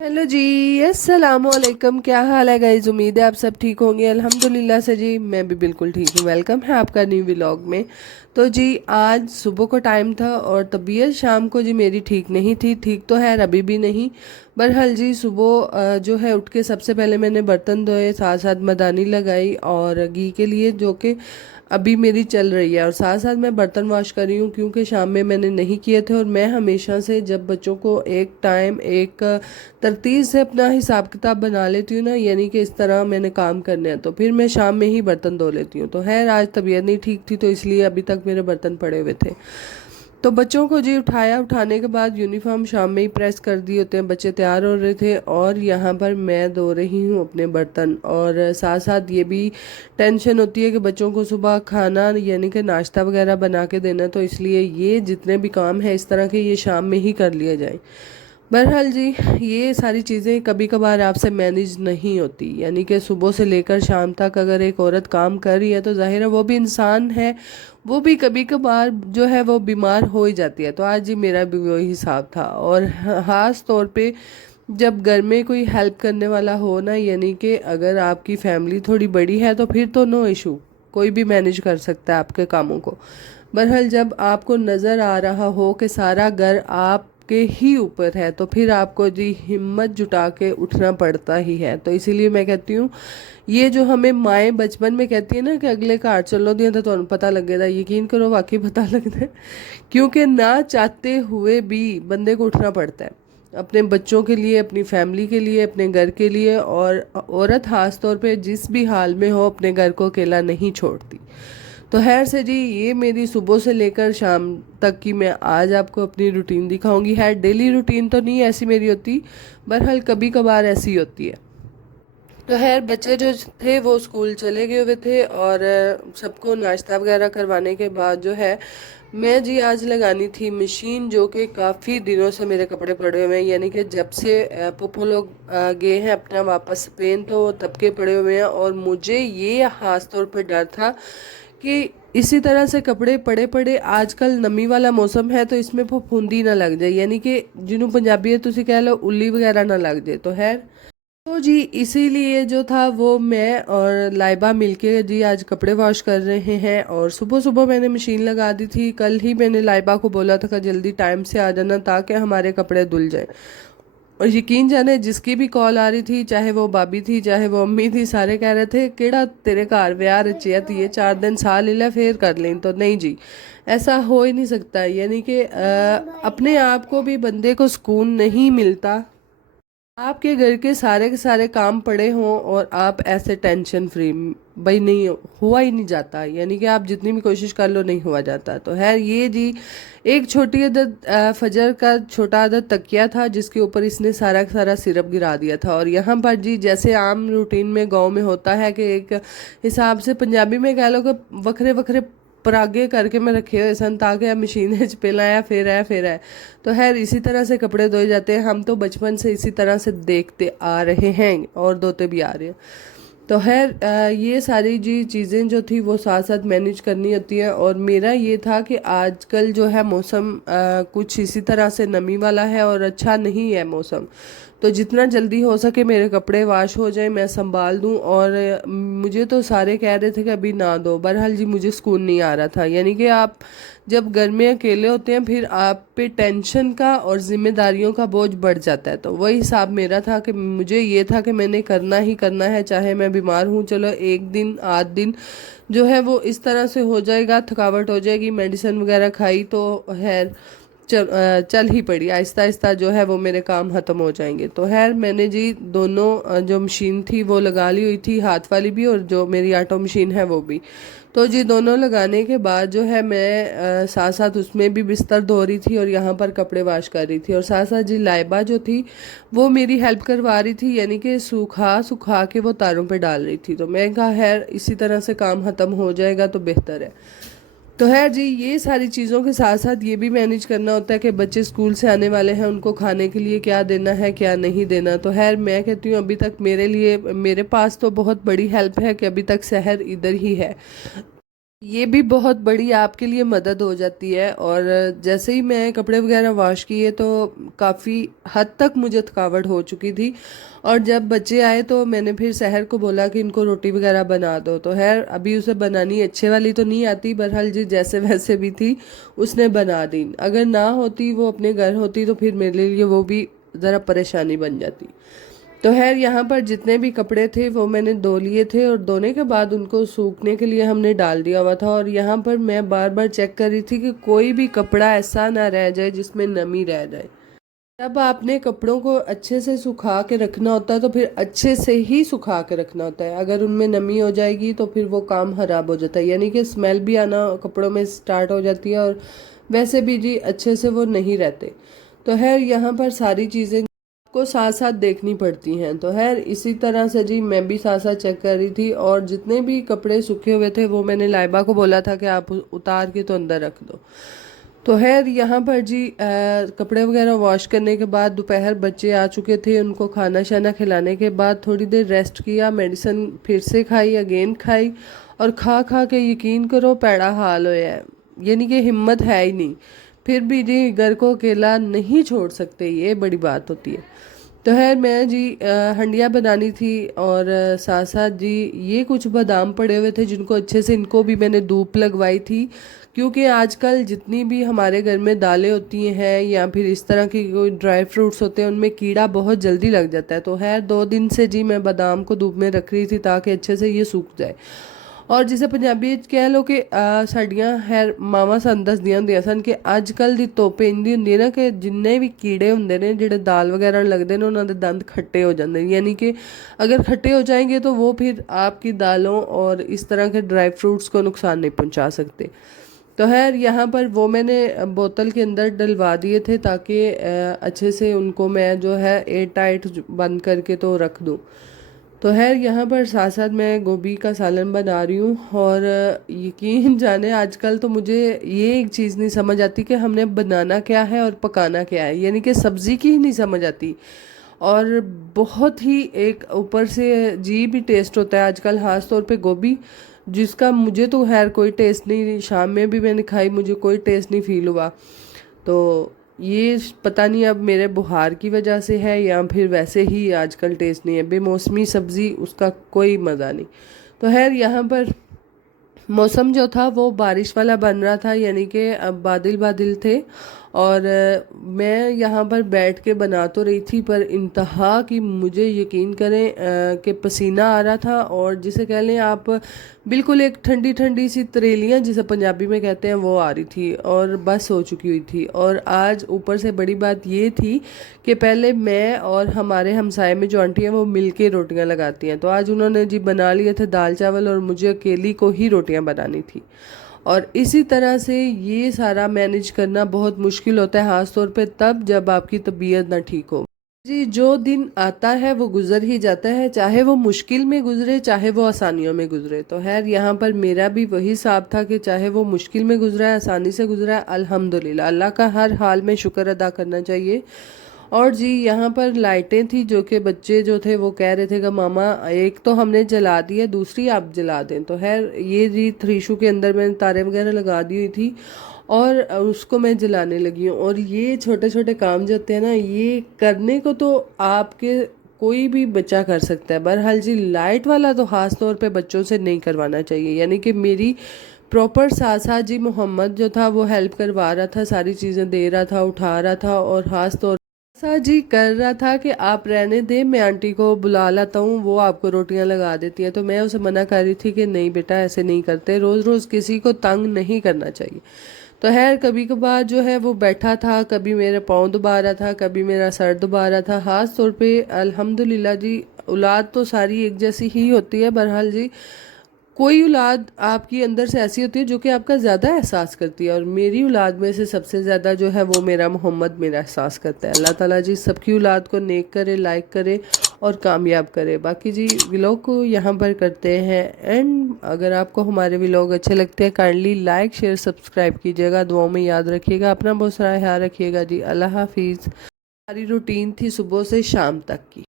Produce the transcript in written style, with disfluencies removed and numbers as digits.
Hello जी। अस्सलामुअलैकुम। क्या हाल है गाइज? उम्मीद है आप सब ठीक होंगे। अल्हम्दुलिल्लाह से जी मैं भी बिल्कुल ठीक हूँ। वेलकम है आपका न्यू व्लॉग में। तो जी आज सुबह को टाइम था और तबीयत शाम को जी मेरी ठीक नहीं थी। ठीक तो है, अभी भी नहीं। बहरहाल जी सुबह जो है उठ के सबसे पहले मैंने बर्तन धोए, साथ साथ मदानी लगाई और घी के लिए जो कि अभी मेरी चल रही है, और साथ साथ मैं बर्तन वॉश कर रही हूँ क्योंकि शाम में मैंने नहीं किए थे। और मैं हमेशा से जब बच्चों को एक टाइम एक तरतीब से अपना हिसाब किताब बना लेती हूँ ना, यानी कि इस तरह मैंने काम करने हैं तो फिर मैं शाम में ही बर्तन धो लेती हूँ। तो खैर आज तबीयत नहीं ठीक थी तो इसलिए अभी तक मेरे बर्तन पड़े हुए थे। तो बच्चों को जी उठाया, उठाने के बाद यूनिफॉर्म शाम में ही प्रेस कर दिए होते हैं, बच्चे तैयार हो रहे थे और यहाँ पर मैं धो रही हूँ अपने बर्तन। और साथ साथ ये भी टेंशन होती है कि बच्चों को सुबह खाना यानी कि नाश्ता वगैरह बना के देना, तो इसलिए ये जितने भी काम है इस तरह के ये शाम में ही कर लिए जाए। बहरहाल जी ये सारी चीज़ें कभी कभार आपसे मैनेज नहीं होती, यानी कि सुबह से लेकर शाम तक अगर एक औरत काम कर रही है तो जाहिर है वो भी इंसान है, वो भी कभी कभार जो है वो बीमार हो ही जाती है। तो आज जी मेरा भी वही हिसाब था। और ख़ास तौर पे जब घर में कोई हेल्प करने वाला हो ना, यानी कि अगर आपकी फैमिली थोड़ी बड़ी है तो फिर तो नो इशू, कोई भी मैनेज कर सकता है आपके कामों को। बहरहाल जब आपको नज़र आ रहा हो कि सारा घर आपके ही ऊपर है तो फिर आपको जी हिम्मत जुटा के उठना पड़ता ही है। तो इसीलिए मैं कहती हूँ ये जो हमें माएँ बचपन में कहती है ना कि अगले घर चलो दिया तो तुम्हें पता लगेगा, यकीन करो वाकई पता लगता है। क्योंकि ना चाहते हुए भी बंदे को उठना पड़ता है अपने बच्चों के लिए, अपनी फैमिली के लिए, अपने घर के लिए। और औरत खास तौर पे जिस भी हाल में हो अपने घर को अकेला नहीं छोड़ती। तो खैर से जी ये मेरी सुबह से लेकर शाम तक की मैं आज आपको अपनी रूटीन दिखाऊंगी। है डेली रूटीन तो नहीं ऐसी मेरी होती, बहरहाल कभी कभार ऐसी होती है। तो खैर बच्चे जो थे वो स्कूल चले गए हुए थे और सबको नाश्ता वगैरह करवाने के बाद जो है मैं जी आज लगानी थी मशीन, जो कि काफ़ी दिनों से मेरे कपड़े पड़े हुए हैं, यानी कि जब से पुप्पो लोग गए हैं अपना वापस स्पेन तो तब के पड़े हुए हैं। और मुझे ये खास तौर पर डर था कि इसी तरह से कपड़े पड़े पड़े आजकल नमी वाला मौसम है तो इसमें फफूंदी ना लग जाए, यानी कि जिन्हों पंजाबी है तुसी कह लो उल्ली वगैरह ना लग जाए। तो खैर तो जी इसीलिए जो था वो मैं और लाइबा मिलके जी आज कपड़े वॉश कर रहे हैं। और सुबह सुबह मैंने मशीन लगा दी थी, कल ही मैंने लाइबा को बोला था कि जल्दी टाइम से आ जाना ताकि हमारे कपड़े धुल जाए। और यकीन जाने जिसकी भी कॉल आ रही थी, चाहे वो भाभी थी चाहे वो अम्मी थी, सारे कह रहे थे केड़ा तेरे घर ब्याह रचिया थी, ये 4 दिन साल ले ला फिर कर लें। तो नहीं जी ऐसा हो ही नहीं सकता, यानी कि अपने आप को भी बंदे को सुकून नहीं मिलता आपके घर के सारे काम पड़े हों और आप ऐसे टेंशन फ्री। भाई नहीं हुआ ही नहीं जाता, यानी कि आप जितनी भी कोशिश कर लो नहीं हुआ जाता। तो है ये जी एक छोटी आदत फजर का छोटा आदत तकिया था जिसके ऊपर इसने सारा का सारा सिरप गिरा दिया था। और यहाँ पर जी जैसे आम रूटीन में गांव में होता है कि एक हिसाब से पंजाबी में कह लो कि वखरे वखरे परागे करके मैं रखे हुए सन ताकि मशीन च पहला आया फिर आया। तो खैर इसी तरह से कपड़े धोए जाते हैं, हम तो बचपन से इसी तरह से देखते आ रहे हैं और धोते भी आ रहे हैं। तो खैर ये सारी जी चीज़ें जो थी वो साथ साथ मैनेज करनी होती हैं। और मेरा ये था कि आजकल जो है मौसम कुछ इसी तरह से नमी वाला है और अच्छा नहीं है मौसम, तो जितना जल्दी हो सके मेरे कपड़े वॉश हो जाए मैं संभाल दूं। और मुझे तो सारे कह रहे थे कि अभी ना दो, बहरहाल जी मुझे सुकून नहीं आ रहा था, यानी कि आप जब घर में अकेले होते हैं फिर आप पे टेंशन का और जिम्मेदारियों का बोझ बढ़ जाता है। तो वही हिसाब मेरा था कि मुझे ये था कि मैंने करना ही करना है, चाहे मैं बीमार हूँ, चलो एक दिन आध दिन जो है वो इस तरह से हो जाएगा, थकावट हो जाएगी, मेडिसिन वगैरह खाई तो खैर चल ही पड़ी, आहिस्ता आहिस्ता जो है वो मेरे काम ख़त्म हो जाएंगे। तो खैर मैंने जी दोनों जो मशीन थी वो लगा ली हुई थी, हाथ वाली भी और जो मेरी ऑटो मशीन है वो भी। तो जी दोनों लगाने के बाद जो है मैं साथ साथ उसमें भी बिस्तर धो रही थी और यहाँ पर कपड़े वॉश कर रही थी। और साथ साथ जी लाइबा जो थी वो मेरी हेल्प करवा रही थी, यानी कि सूखा सुखा के वो तारों पे डाल रही थी। तो मैं कहा खैर इसी तरह से काम ख़त्म हो जाएगा तो बेहतर है। तो है जी ये सारी चीज़ों के साथ साथ ये भी मैनेज करना होता है कि बच्चे स्कूल से आने वाले हैं, उनको खाने के लिए क्या देना है क्या नहीं देना। तो खैर मैं कहती हूँ अभी तक मेरे लिए मेरे पास तो बहुत बड़ी हेल्प है कि अभी तक शहर इधर ही है। ये भी बहुत बड़ी आपके लिए मदद हो जाती है। और जैसे ही मैं कपड़े वगैरह वॉश किए तो काफ़ी हद तक मुझे थकावट हो चुकी थी। और जब बच्चे आए तो मैंने फिर सहर को बोला कि इनको रोटी वगैरह बना दो, तो खैर अभी उसे बनानी अच्छे वाली तो नहीं आती, बहरहाल जी जैसे वैसे भी थी उसने बना दी। अगर ना होती, वो अपने घर होती, तो फिर मेरे लिए वो भी ज़रा परेशानी बन जाती। तो खैर यहाँ पर जितने भी कपड़े थे वो मैंने धो लिए थे, और धोने के बाद उनको सूखने के लिए हमने डाल दिया हुआ था। और यहाँ पर मैं बार बार चेक कर रही थी कि कोई भी कपड़ा ऐसा ना रह जाए जिसमें नमी रह जाए। जब आपने कपड़ों को अच्छे से सुखा के रखना होता है तो फिर अच्छे से ही सुखा के रखना होता है। अगर उनमें नमी हो जाएगी तो फिर वो काम खराब हो जाता है, यानी कि स्मेल भी आना कपड़ों में स्टार्ट हो जाती है, और वैसे भी जी अच्छे से वो नहीं रहते। तो खैर यहाँ पर सारी चीज़ें को साथ साथ देखनी पड़ती हैं। तो खैर इसी तरह से जी मैं भी साथ साथ चेक कर रही थी, और जितने भी कपड़े सूखे हुए थे वो मैंने लाइबा को बोला था कि आप उतार के तो अंदर रख दो। तो खैर यहाँ पर जी कपड़े वगैरह वॉश करने के बाद दोपहर बच्चे आ चुके थे, उनको खाना शाना खिलाने के बाद थोड़ी देर रेस्ट किया, मेडिसिन फिर से खाई, अगेन खाई, और खा खा के यकीन करो पैड़ा हाल होया है, यानी कि हिम्मत है ही नहीं। फिर भी जी घर को अकेला नहीं छोड़ सकते, ये बड़ी बात होती है। तो है मैं जी हंडिया बनानी थी, और साथ साथ जी ये कुछ बादाम पड़े हुए थे जिनको अच्छे से, इनको भी मैंने धूप लगवाई थी, क्योंकि आजकल जितनी भी हमारे घर में दालें होती हैं या फिर इस तरह की कोई ड्राई फ्रूट्स होते हैं उनमें कीड़ा बहुत जल्दी लग जाता है। तो खैर 2 दिन से जी मैं बादाम को धूप में रख रही थी ताकि अच्छे से ये सूख जाए। और जिसे पंजाबी कह लो कि साड़ियाँ खैर मावां सन दसदियां ਹੁੰਦੀਆਂ ਸਨ ਕਿ ਅੱਜ ਕੱਲ ਦੀ ਧੁੱਪ ਇੰਨੀ ਹੁੰਦੀ ਹੈ ਨਾ ਕਿ ਜਿੰਨੇ ਵੀ ਕੀੜੇ ਹੁੰਦੇ ਨੇ ਜਿਹੜੇ दाल वगैरह लगते हैं उन्होंने दंद खट्टे हो जाते हैं, यानी कि अगर खट्टे हो जाएंगे तो वो फिर आपकी दालों और इस तरह के ड्राई फ्रूट्स को नुकसान नहीं पहुंचा सकते। तो खैर यहाँ पर वो मैंने बोतल के अंदर डलवा दिए थे ताकि अच्छे से उनको मैं जो है एयर टाइट बंद करके तो रख दूँ। तो खैर यहाँ पर साथ साथ मैं गोभी का सालन बना रही हूँ। और यकीन जाने आजकल तो मुझे ये एक चीज़ नहीं समझ आती कि हमने बनाना क्या है और पकाना क्या है, यानी कि सब्ज़ी की ही नहीं समझ आती। और बहुत ही एक ऊपर से अजीब ही टेस्ट होता है आजकल, ख़ास तौर पे गोभी, जिसका मुझे तो खैर कोई टेस्ट नहीं, शाम में भी मैंने खाई मुझे कोई टेस्ट नहीं फील हुआ। तो ये पता नहीं अब मेरे बुखार की वजह से है या फिर वैसे ही आजकल टेस्ट नहीं है, बेमौसमी सब्ज़ी उसका कोई मज़ा नहीं। तो खैर यहाँ पर मौसम जो था वो बारिश वाला बन रहा था, यानी कि अब बादल बादल थे। और मैं यहाँ पर बैठ के बना तो रही थी, पर इंतहा की मुझे यकीन करें कि पसीना आ रहा था, और जिसे कह लें आप बिल्कुल एक ठंडी ठंडी सी तरेलियाँ जिसे पंजाबी में कहते हैं वो आ रही थी, और बस हो चुकी हुई थी। और आज ऊपर से बड़ी बात ये थी कि पहले मैं और हमारे हमसाए में जो आंटी हैं वो मिल के रोटियाँ लगाती हैं, तो आज उन्होंने जी बना लिए थे दाल चावल, और मुझे अकेली को ही रोटियाँ बनानी थी। और इसी तरह से ये सारा मैनेज करना बहुत मुश्किल होता है, ख़ास तौर पे तब जब आपकी तबीयत ना ठीक हो। जी जो दिन आता है वो गुजर ही जाता है, चाहे वो मुश्किल में गुजरे चाहे वो आसानियों में गुजरे। तो खैर यहाँ पर मेरा भी वही हिसाब था कि चाहे वो मुश्किल में गुजरा है आसानी से गुजरा है, अल्हम्दुलिल्लाह, अल्लाह का हर हाल में शुक्र अदा करना चाहिए। और जी यहाँ पर लाइटें थी जो कि बच्चे जो थे वो कह रहे थे कि मामा एक तो हमने जला दी है, दूसरी आप जला दें। तो खैर ये जी थ्रीशू के अंदर मैंने तारे वगैरह लगा दी हुई थी और उसको मैं जलाने लगी हूँ। और ये छोटे छोटे काम जो होते हैं ना, ये करने को तो आपके कोई भी बच्चा कर सकता है, बहरहाल जी लाइट वाला तो ख़ास तौर पे बच्चों से नहीं करवाना चाहिए। यानी कि मेरी प्रॉपर साथ साथ जी मोहम्मद जो था वो हेल्प करवा रहा था, सारी चीज़ें दे रहा था, उठा रहा था, और ख़ास तौर ऐसा जी कर रहा था कि आप रहने दें, मैं आंटी को बुला लाता हूँ, वो आपको रोटियां लगा देती हैं। तो मैं उसे मना कर रही थी कि नहीं बेटा ऐसे नहीं करते, रोज़ रोज़ किसी को तंग नहीं करना चाहिए। तो खैर कभी कभार जो है वो बैठा था, कभी मेरे पाँव दबा रहा था, कभी मेरा सर दबा रहा था। ख़ास तौर पे अल्हम्दुलिल्लाह जी औलाद तो सारी एक जैसी ही होती है, बहरहाल जी कोई औलाद आपकी अंदर से ऐसी होती है जो कि आपका ज़्यादा एहसास करती है, और मेरी औलाद में से सबसे ज़्यादा जो है वो मेरा मोहम्मद मेरा एहसास करता है। अल्लाह ताला जी सबकी औलाद को नेक करे, लाइक करे और कामयाब करे। बाकी जी व्लॉग को यहाँ पर करते हैं एंड अगर आपको हमारे व्लॉग अच्छे लगते हैं काइंडली लाइक शेयर सब्सक्राइब कीजिएगा, दुआओं में याद रखिएगा, अपना बहुत सारा ख्याल रखिएगा जी। अल्लाह हाफिज़। हमारी रूटीन थी सुबह से शाम तक की।